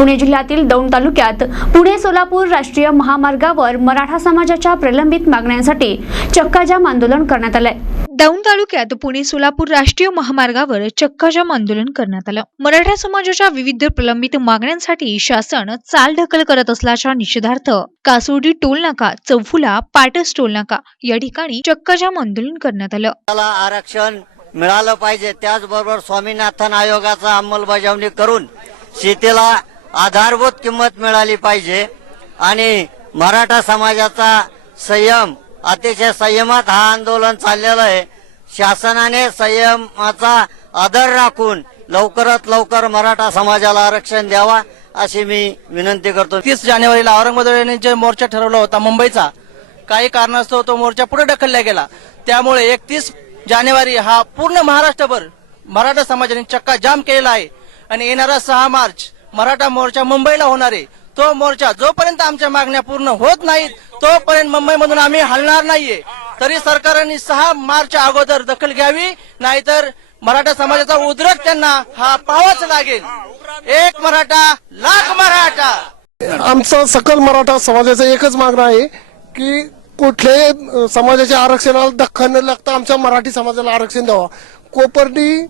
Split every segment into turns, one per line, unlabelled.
पुणे जिल्ह्यातील दौंड तालुक्यात पुणे सोलापूर राष्ट्रीय महामार्गावर मराठा समाजाच्या प्रलंबित मागण्यांसाठी चक्काजाम आंदोलन करण्यात आलंय.
दौंड तालुक्यात पुणे सोलापूर राष्ट्रीय महामार्गावर चक्काजाम आंदोलन करण्यात आलं. मराठा समाजाच्या विविध प्रलंबित मागण्यांसाठी शासन चालढकल करत असल्याच्या निषेधार्थ कासोडी टोल नाका चौफुला पाटस टोल नाका या ठिकाणी चक्काजाम आंदोलन करण्यात आलं.
त्याला आरक्षण मिळालं पाहिजे. त्याचबरोबर स्वामीनाथन आयोगाचा अंमलबजावणी करून शेतीला आधारभूत किंमत मिळाली पाहिजे. आणि मराठा समाजाचा संयम अतिशय संयमात हा आंदोलन चाललेलं आहे. शासनाने संयमाचा आदर राखून लवकरात लवकर मराठा समाजाला आरक्षण द्यावा अशी मी विनंती करतो.
तीस जानेवारीला औरंगाबाद जे मोर्चा ठरवला होता मुंबईचा काही कारणास्तव तो मोर्चा पुढे ढकलला गेला. त्यामुळे एकतीस जानेवारी हा पूर्ण महाराष्ट्रभर मराठा समाजाने चक्का जाम केलेला आहे. आणि येणारा सहा मार्च मराठा मोर्चा मुंबईला होणार आहे. तो मोर्चा जोपर्यंत आमच्या मागण्या पूर्ण होत नाहीत तोपर्यंत मुंबईमधून आम्ही हलणार नाहीये. तरी सरकारने सहा मार्च अगोदर दखल घ्यावी नाहीतर मराठा समाजाचा उद्रेक त्यांना हा पाहावाच लागेल. एक मराठा लाख मराठा.
आमचा सकल मराठा समाजाचं एकच मागणं आहे की कुठल्याही समाजाच्या आरक्षणाला धक्का न लागता आमच्या मराठी समाजाला आरक्षण द्यावा. कोपर्डी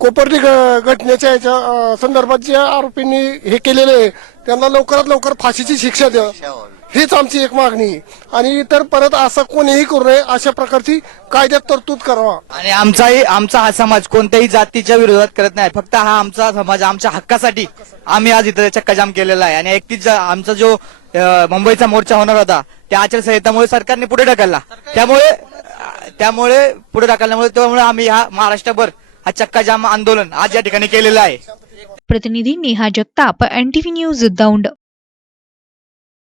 कोपर्डी घटनेच्या याच्या संदर्भात जे आरोपींनी हे केलेले आहे त्यांना लवकरात लवकर फाशीची शिक्षा द्या. हीच आमची एक मागणी आहे. आणि इतर परत असं कोणीही करू नये अशा प्रकारची कायद्यात तरतूद करावा.
आणि आमचाही आमचा हा समाज कोणत्याही जातीच्या विरोधात करत नाही. फक्त हा आमचा समाज आमच्या हक्कासाठी आम्ही आज इथं चक्काजाम केलेला आहे. आणि एकतीस आमचा जो अं, मुंबईचा मोर्चा होणार होता त्या आचारसंहितामुळे सरकारने पुढे ढकलला. त्यामुळे त्यामुळे पुढे ढकलल्यामुळे त्यामुळे आम्ही हा महाराष्ट्रभर हा चक्काजाम आंदोलन आज या ठिकाणी केलेलं आहे.
प्रतिनिधी नेहा जगताप एनटीव्ही न्यूज दौंड.